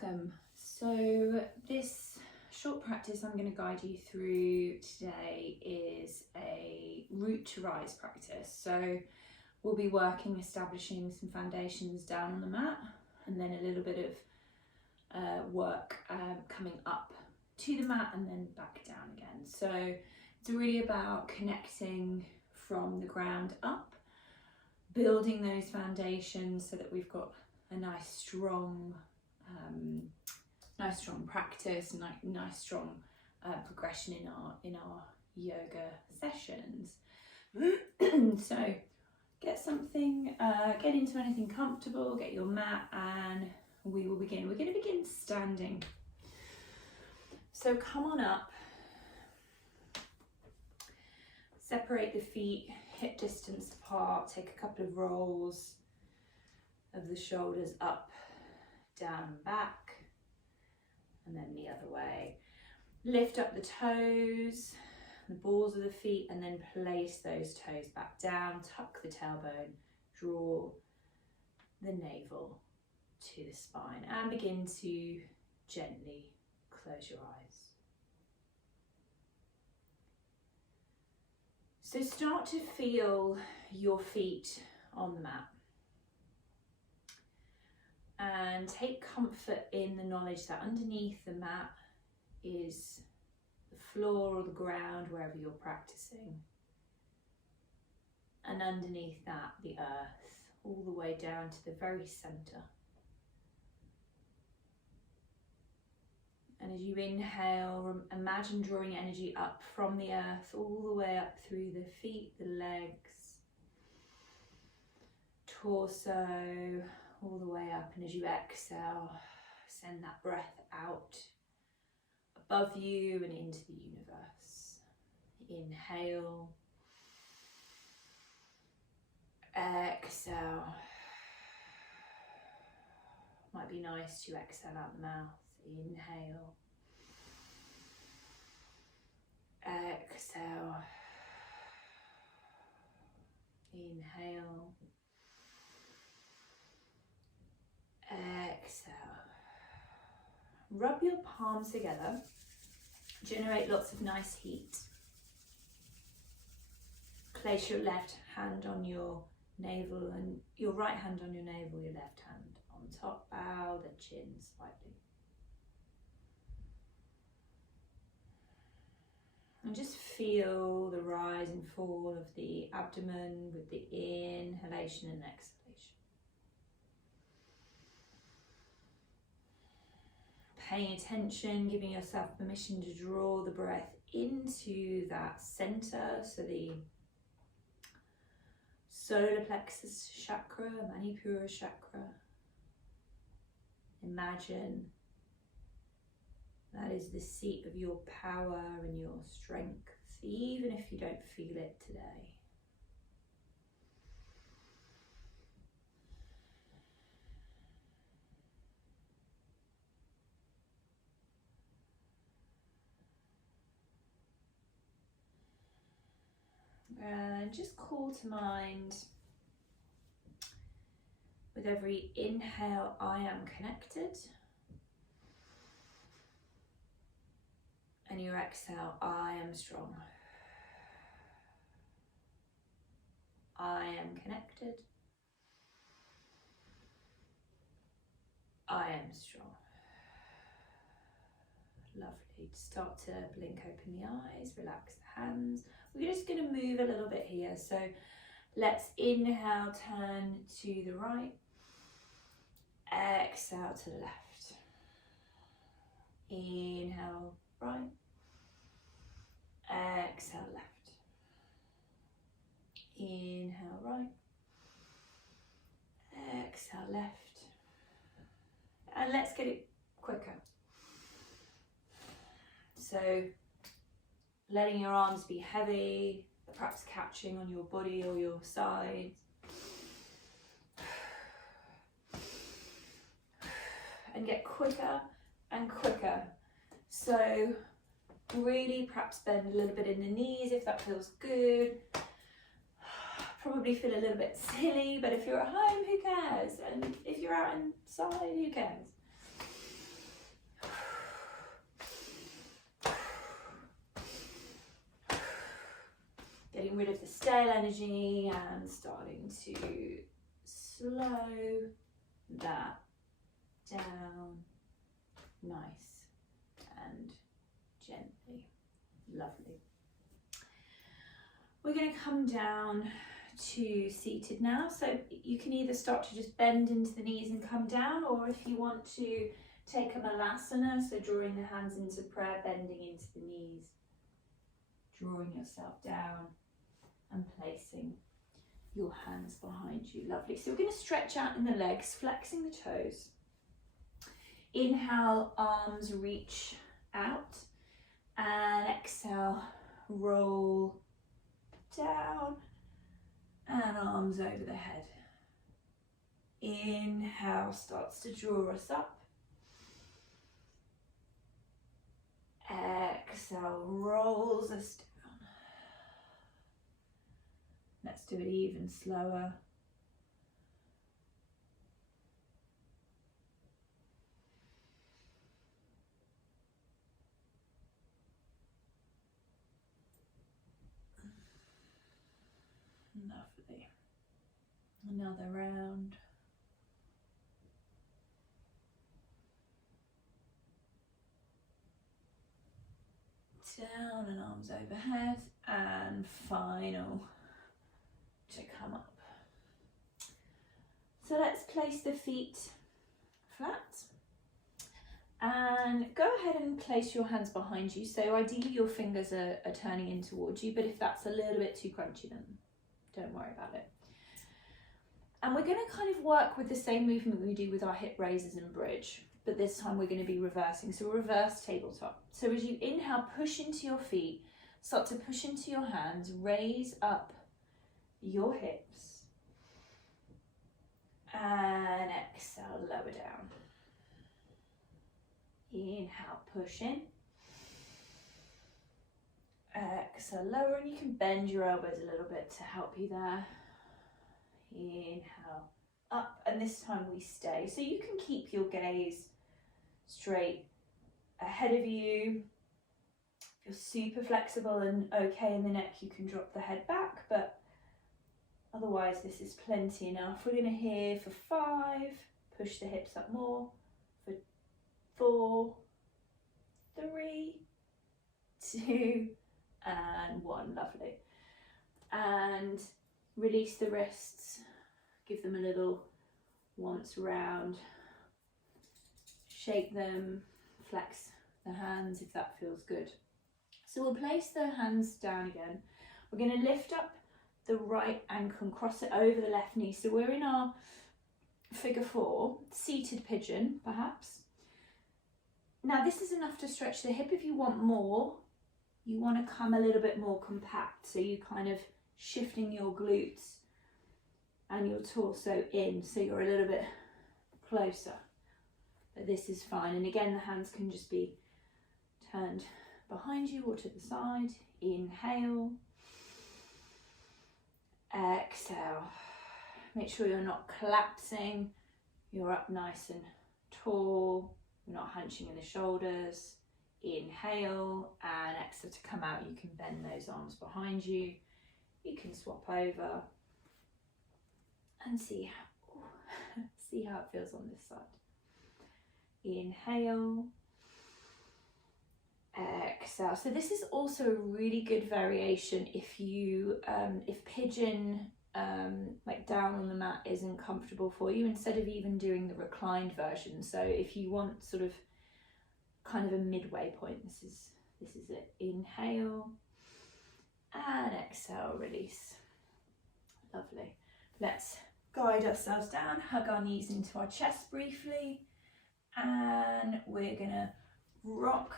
Welcome. So this short practice I'm going to guide you through today is a root to rise practice. So we'll be establishing some foundations down on the mat, and then a little bit of work coming up to the mat and then back down again. So it's really about connecting from the ground up, building those foundations so that we've got a nice strong practice, nice strong progression in our yoga sessions. So get into anything comfortable, get your mat, and we will begin. We're going to begin standing. So come on up, separate the feet hip distance apart, take a couple of rolls of the shoulders up, down and back, and then the other way. Lift up the toes, the balls of the feet, and then place those toes back down, tuck the tailbone, draw the navel to the spine, and begin to gently close your eyes. So start to feel your feet on the mat. And take comfort in the knowledge that underneath the mat is the floor or the ground, wherever you're practicing. And underneath that, the earth, all the way down to the very center. And as you inhale, imagine drawing energy up from the earth, all the way up through the feet, the legs, torso, all the way up. And as you exhale, send that breath out above you and into the universe. Inhale, exhale. Might be nice to exhale out the mouth. Inhale, exhale, inhale, exhale. Rub your palms together, generate lots of nice heat. Place your left hand on your navel and your right hand on your navel, your left hand on top, bow the chin slightly. And just feel the rise and fall of the abdomen with the inhalation and exhalation. Paying attention, giving yourself permission to draw the breath into that center, so the solar plexus chakra, Manipura chakra. Imagine that is the seat of your power and your strength, even if you don't feel it today. And just call to mind, with every inhale, I am connected. And your exhale, I am strong. I am connected. I am strong. Lovely. Start to blink open the eyes, relax the hands. We're just going to move a little bit here. So let's inhale, turn to the right. Exhale to the left. Inhale, right. Exhale, left. Inhale, right. Exhale, left. And let's get it quicker. So letting your arms be heavy, perhaps catching on your body or your sides. And get quicker and quicker. So really perhaps bend a little bit in the knees if that feels good. Probably feel a little bit silly, but if you're at home, who cares? And if you're out inside, who cares? getting rid of the stale energy and starting to slow that down, nice and gently. Lovely. We're going to come down to seated now, so you can either start to just bend into the knees and come down, or if you want to take a malasana, so drawing the hands into prayer, bending into the knees, drawing yourself down and placing your hands behind you. Lovely. So we're going to stretch out in the legs, flexing the toes. Inhale, arms reach out, and exhale, roll down and arms over the head. Inhale starts to draw us up. Exhale rolls us down. Let's do it even slower. Lovely. Another round. Down and arms overhead, and final to come up. So let's place the feet flat and go ahead and place your hands behind you. So ideally your fingers are turning in towards you, but if that's a little bit too crunchy, then don't worry about it. And we're going to kind of work with the same movement we do with our hip raises and bridge, but this time we're going to be reversing. So reverse tabletop. So as you inhale, push into your feet, start to push into your hands, raise up your hips, and exhale, lower down. Inhale, push in. Exhale, lower, and you can bend your elbows a little bit to help you there. Inhale, up, and this time we stay. So you can keep your gaze straight ahead of you. If you're super flexible and okay in the neck, you can drop the head back, but otherwise this is plenty enough. We're going to here for 5, push the hips up more, for 4, 3, 2, and 1. Lovely. And release the wrists, give them a little once round, shake them, flex the hands if that feels good. So we'll place the hands down again. We're going to lift up the right ankle and cross it over the left knee. So we're in our figure 4, seated pigeon perhaps. Now this is enough to stretch the hip. If you want more, you want to come a little bit more compact, so you kind of shifting your glutes and your torso in, so you're a little bit closer, but this is fine. And again, the hands can just be turned behind you or to the side. Inhale, exhale. Make sure you're not collapsing, you're up nice and tall, you're not hunching in the shoulders. Inhale, and exhale to come out. You can bend those arms behind you. You can swap over and see how it feels on this side. Inhale, exhale. So this is also a really good variation if you if pigeon like down on the mat isn't comfortable for you, instead of even doing the reclined version. So if you want sort of kind of a midway point, this is it. Inhale and exhale, release. Lovely. Let's guide ourselves down, hug our knees into our chest briefly, and we're gonna rock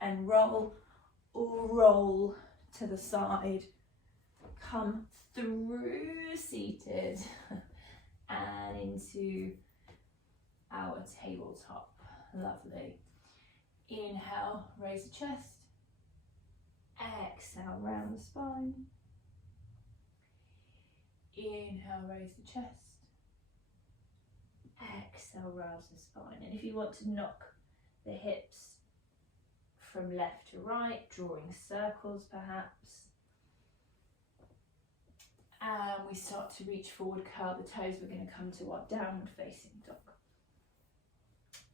and roll, or roll to the side, come through seated and into our tabletop. Lovely. Inhale, raise the chest. Exhale, round the spine. Inhale, raise the chest. Exhale, rouse the spine. And if you want to knock the hips from left to right, drawing circles perhaps. And we start to reach forward, curl the toes. We're going to come to our downward facing dog.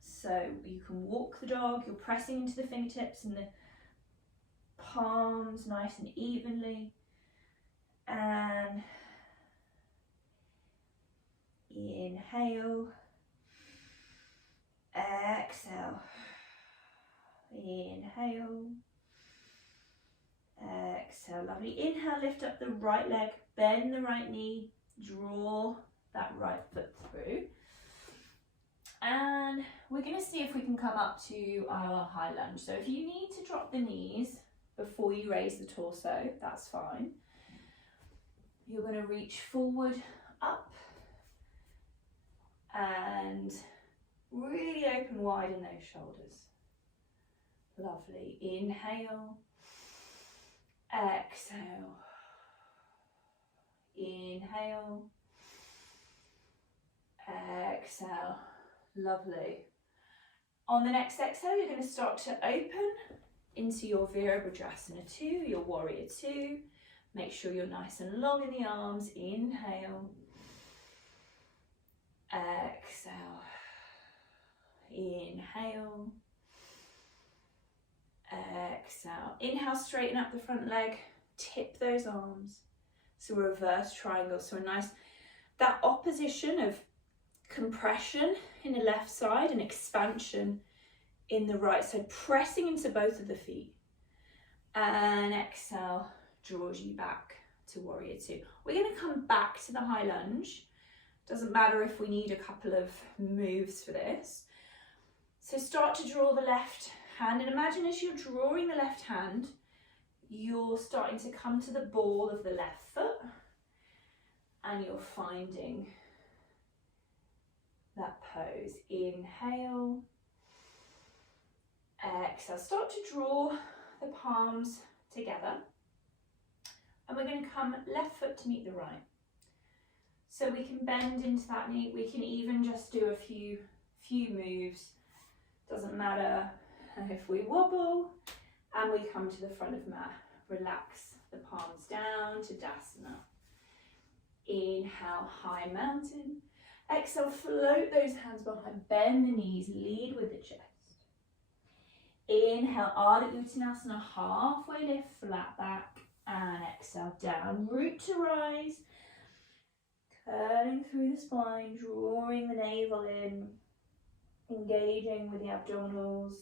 So you can walk the dog, you're pressing into the fingertips and the palms nice and evenly. And inhale, exhale, inhale, exhale. Lovely. Inhale, lift up the right leg, bend the right knee, draw that right foot through. And we're going to see if we can come up to our high lunge. So if you need to drop the knees before you raise the torso, that's fine. You're going to reach forward, up, and really open wide in those shoulders. Lovely. Inhale, exhale, inhale, exhale. Lovely. On the next exhale, you're going to start to open into your Virabhadrasana 2, your Warrior 2. Make sure you're nice and long in the arms. Inhale, exhale, inhale, exhale. Inhale, straighten up the front leg, tip those arms. So reverse triangle. So a nice, that opposition of compression in the left side and expansion in the right side, pressing into both of the feet. And exhale, draws you back to Warrior 2. We're going to come back to the high lunge. Doesn't matter if we need a couple of moves for this. So start to draw the left hand, and imagine as you're drawing the left hand, you're starting to come to the ball of the left foot, and you're finding that pose. Inhale, exhale. Start to draw the palms together, and we're going to come left foot to meet the right. So we can bend into that knee. We can even just do a few moves. Doesn't matter if we wobble, and we come to the front of mat. Relax the palms down to Dasana. Inhale, high mountain. Exhale, float those hands behind, bend the knees, lead with the chest. Inhale, Ardha Uttanasana, halfway lift, flat back, and exhale, down, root to rise, curling through the spine, drawing the navel in, engaging with the abdominals,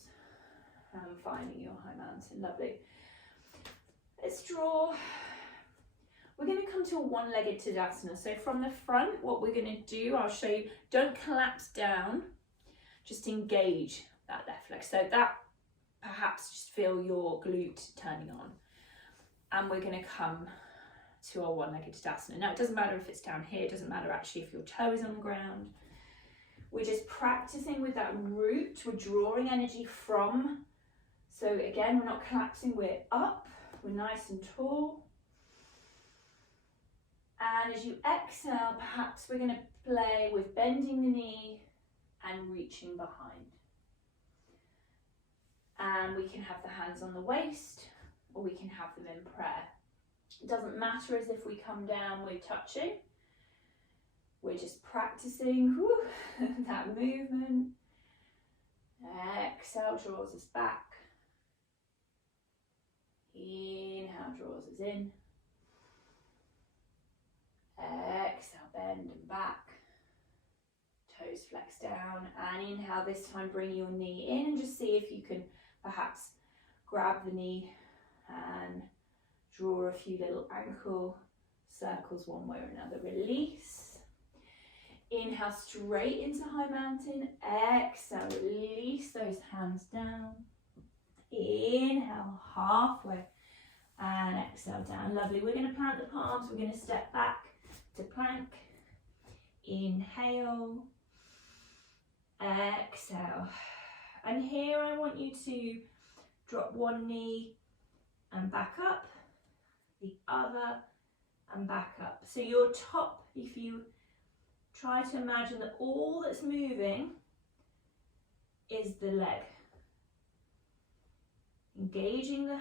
and finding your high mountain. Lovely. Let's draw. We're going to come to a one-legged Tadasana. So from the front, what we're going to do, I'll show you, don't collapse down, just engage that left leg. So that, perhaps just feel your glute turning on. And we're going to come to our one-legged Tadasana. Now, it doesn't matter if it's down here, it doesn't matter actually if your toe is on the ground. We're just practicing with that root. We're drawing energy from. So again, we're not collapsing, we're up, we're nice and tall. And as you exhale, perhaps we're going to play with bending the knee and reaching behind. And we can have the hands on the waist, or we can have them in prayer. It doesn't matter as if we come down, we're touching. We're just practicing that movement. Exhale, draws us back. Inhale, draws us in. Exhale, bend and back. Toes flex down. And inhale, this time bring your knee in and just see if you can perhaps grab the knee and draw a few little ankle circles one way or another. Release. Inhale, straight into high mountain. Exhale, release those hands down. Inhale, halfway. And exhale, down. Lovely. We're going to plant the palms. We're going to step back to plank. Inhale. Exhale. And here I want you to drop one knee and back up. The other and back up. So your top, if you try to imagine that all that's moving is the leg. Engaging the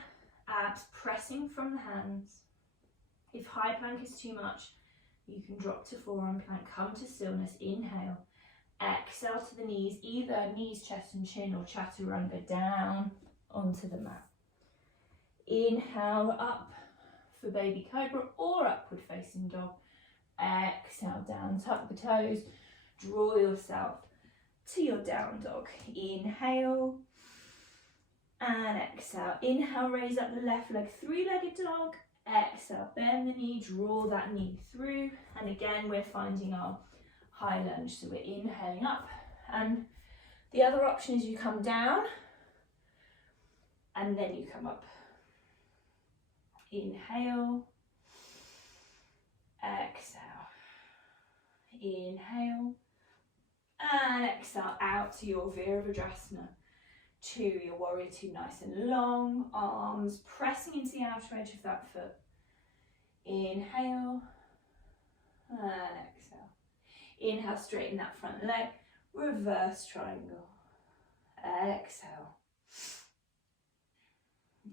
abs, pressing from the hands. If high plank is too much, you can drop to forearm plank, come to stillness, inhale, exhale to the knees, either knees, chest and chin, or chaturanga down onto the mat. Inhale up for baby cobra or upward facing dog. Exhale down, tuck the toes, draw yourself to your down dog. Inhale and exhale. Inhale, raise up the left leg, three-legged dog. Exhale, bend the knee, draw that knee through. And again, we're finding our high lunge. So we're inhaling up. And the other option is you come down and then you come up. Inhale, exhale, inhale, and exhale out to your Virabhadrasana. Two, your warrior two, nice and long, arms pressing into the outer edge of that foot. Inhale, and exhale. Inhale, straighten that front leg, reverse triangle. Exhale.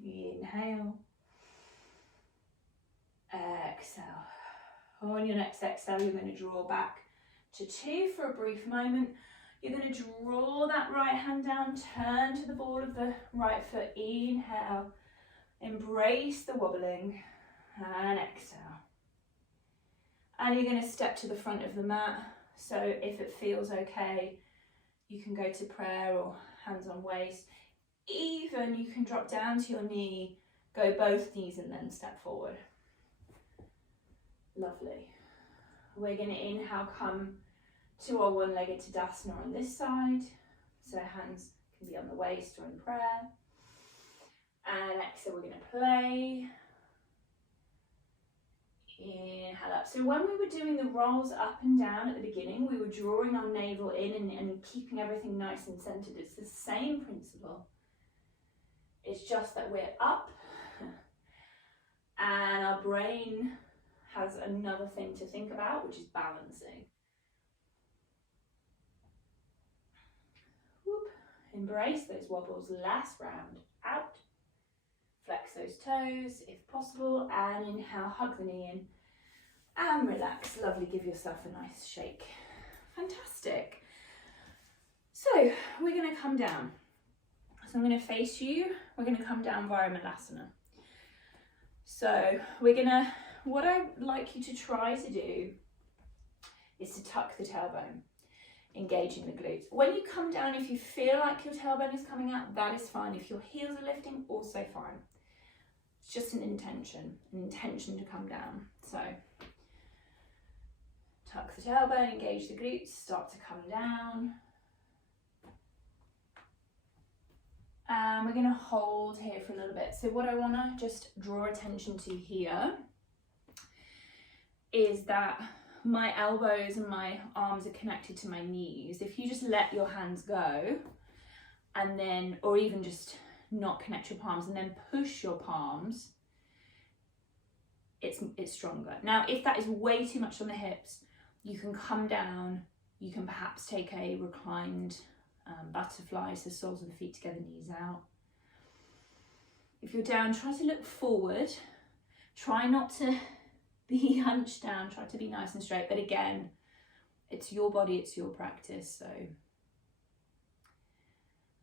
Inhale. Exhale. On your next exhale, you're going to draw back to two for a brief moment. You're going to draw that right hand down, turn to the ball of the right foot. Inhale, embrace the wobbling, and exhale. And you're going to step to the front of the mat. So if it feels okay, you can go to prayer or hands on waist. Even you can drop down to your knee, go both knees and then step forward. Lovely. We're going to inhale, come to our one-legged Tadasana on this side. So hands can be on the waist or in prayer. And exhale, we're going to play. Inhale up. So when we were doing the rolls up and down at the beginning, we were drawing our navel in and keeping everything nice and centered. It's the same principle. It's just that we're up and our brain has another thing to think about, which is balancing. Whoop. Embrace those wobbles. Last round. Out. Flex those toes if possible, and inhale, hug the knee in and relax. Lovely, give yourself a nice shake. Fantastic. So we're going to come down. So I'm going to face you. We're going to come down via Malasana. So we're going to, what I'd like you to try to do is to tuck the tailbone, engaging the glutes. When you come down, if you feel like your tailbone is coming out, that is fine. If your heels are lifting, also fine. It's just an intention to come down. So tuck the tailbone, engage the glutes, start to come down. And we're going to hold here for a little bit. So what I want to just draw attention to here is that my elbows and my arms are connected to my knees. If you just let your hands go and then, or even just not connect your palms and then push your palms, it's stronger. Now, if that is way too much on the hips, you can come down, you can perhaps take a reclined butterfly, so soles of the feet together, knees out. If you're down, try to look forward. Try not to be hunched down, try to be nice and straight. But again, it's your body, it's your practice. So,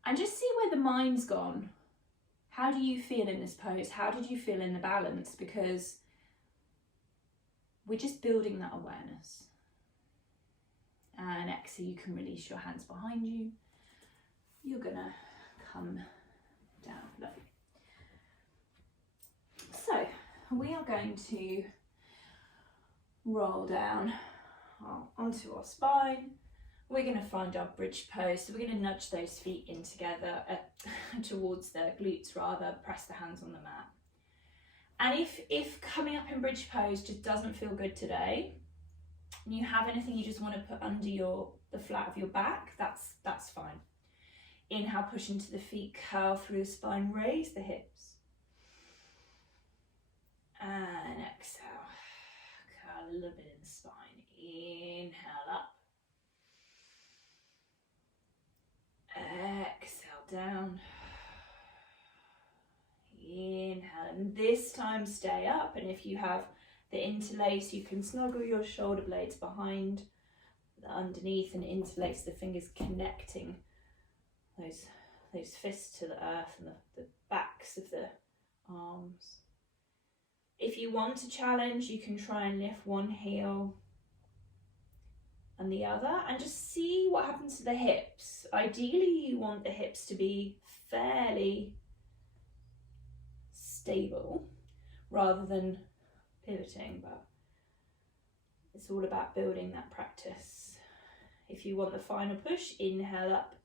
and just see where the mind's gone. How do you feel in this pose? How did you feel in the balance? Because we're just building that awareness. And exhale, you can release your hands behind you. You're gonna come down. Lovely. So we are going to roll down onto our spine. We're going to find our bridge pose. So we're going to nudge those feet in together, towards the glutes rather, press the hands on the mat. And if coming up in bridge pose just doesn't feel good today, and you have anything you just want to put under the flat of your back, that's fine. Inhale, push into the feet, curl through the spine, raise the hips. And exhale, curl a little bit in the spine. Inhale up. Exhale down. Inhale, and this time stay up. And if you have the interlace. You can snuggle your shoulder blades behind, underneath, and interlace the fingers, connecting those fists to the earth and the backs of the arms. If you want a challenge, you can try and lift one heel and the other and just see what happens to the hips. Ideally, you want the hips to be fairly stable rather than pivoting, but it's all about building that practice. If you want the final push, inhale up,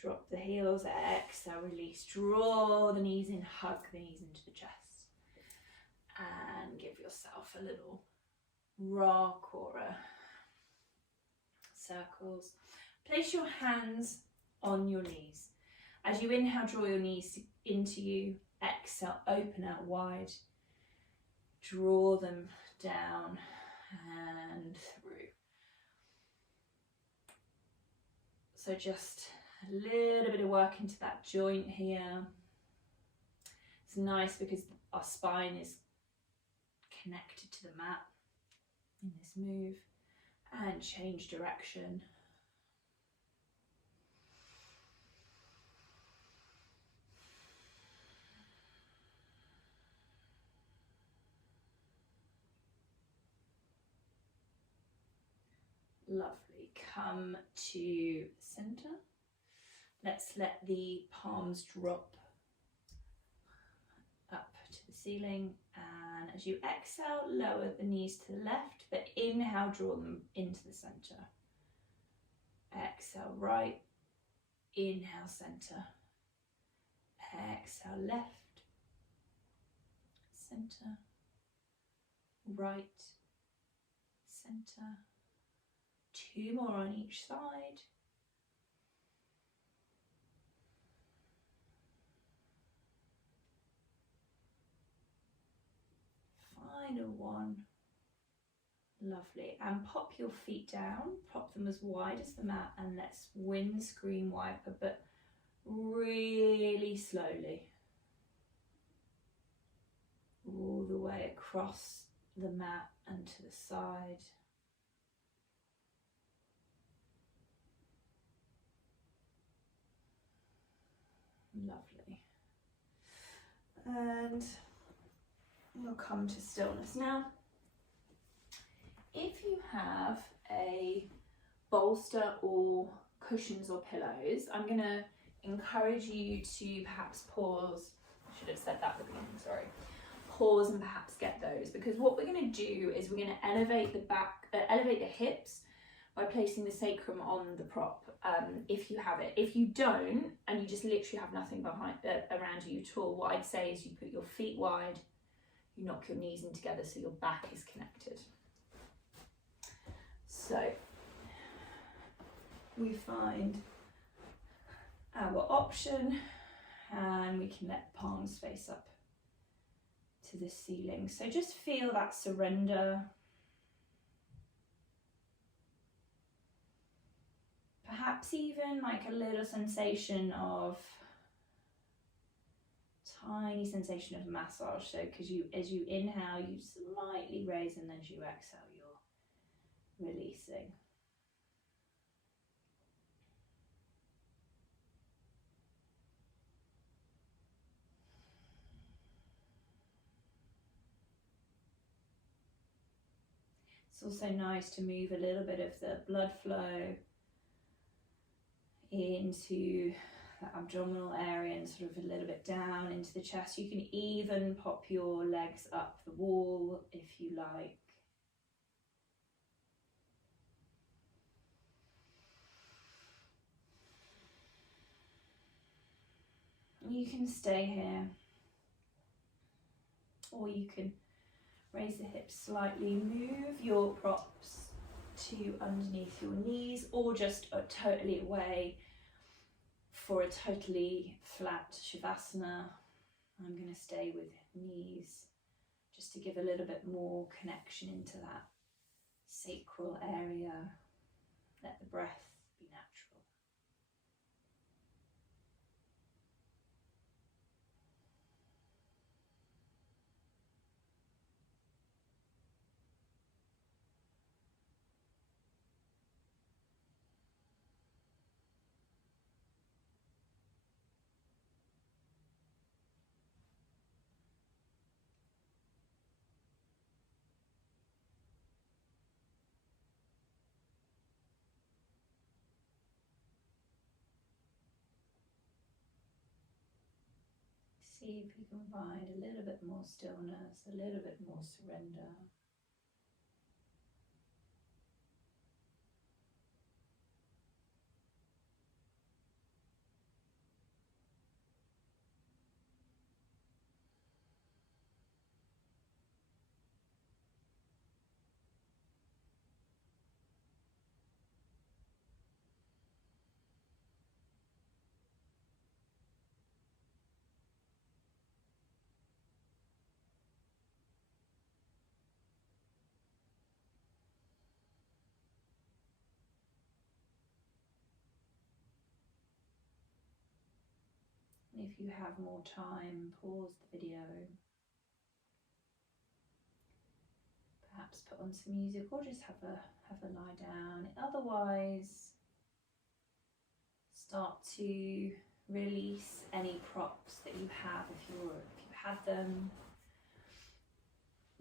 drop the heels, exhale, release, draw the knees in, hug the knees into the chest, and give yourself a little rock or a circles. Place your hands on your knees. As you inhale, draw your knees into you, exhale, open out wide, draw them down and through. So just a little bit of work into that joint here. It's nice because our spine is connected to the mat in this move. And change direction. Lovely. Come to center. Let's let the palms drop up to the ceiling, and as you exhale, lower the knees to the left, but inhale, draw them into the center. Exhale, right, inhale, center. Exhale, left, center, right, center. 2 more on each side. Final one. Lovely. And pop your feet down, pop them as wide as the mat, and let's windscreen wiper, but really slowly. All the way across the mat and to the side. Lovely. And we'll come to stillness now. If you have a bolster or cushions or pillows, I'm going to encourage you to perhaps pause. I should have said that at the beginning, sorry. Pause and perhaps get those, because what we're going to do is we're going to elevate the back, elevate the hips by placing the sacrum on the prop, if you have it. If you don't, and you just literally have nothing behind around you at all, what I'd say is you put your feet wide, you knock your knees in together so your back is connected. So we find our option, and we can let the palms face up to the ceiling. So just feel that surrender. Perhaps even like a little sensation of, tiny sensation of massage. So because as you inhale, you slightly raise, and as you exhale, you're releasing. It's also nice to move a little bit of the blood flow into the abdominal area and sort of a little bit down into the chest. You can even pop your legs up the wall if you like. You can stay here, or you can raise the hips slightly, move your props to underneath your knees, or just totally away for a totally flat Shavasana. I'm going to stay with knees just to give a little bit more connection into that sacral area. Let the breath be natural. See if you can find a little bit more stillness, a little bit more surrender. And if you have more time, pause the video. Perhaps put on some music or just have a lie down. Otherwise, start to release any props that you have if you have them.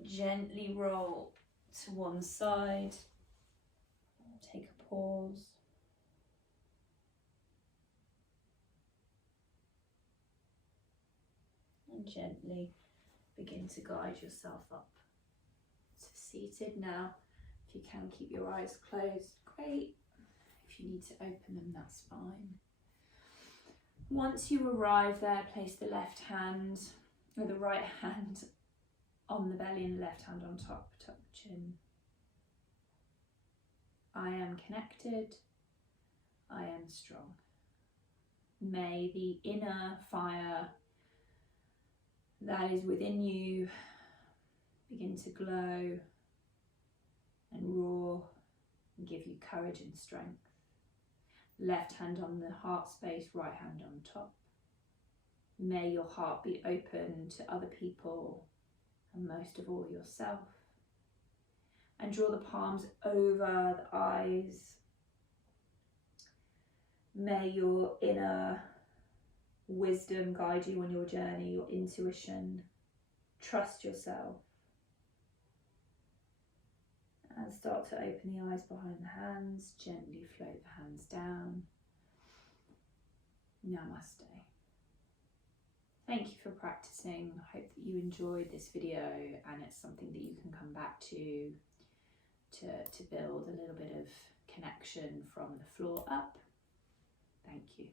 Gently roll to one side. Take a pause. And gently begin to guide yourself up to seated. Now, if you can keep your eyes closed, great. If you need to open them, that's fine. Once you arrive there, place the left hand or the right hand on the belly and the left hand on top the chin. I am connected. I am strong. May the inner fire that is within you begin to glow and roar and give you courage and strength. Left hand on the heart space, right hand on top. May your heart be open to other people and most of all yourself. And draw the palms over the eyes. May your inner wisdom guide you on your journey, your intuition. Trust yourself. And start to open the eyes behind the hands. Gently float the hands down. Namaste. Thank you for practicing. I hope that you enjoyed this video and it's something that you can come back to build a little bit of connection from the floor up. Thank you.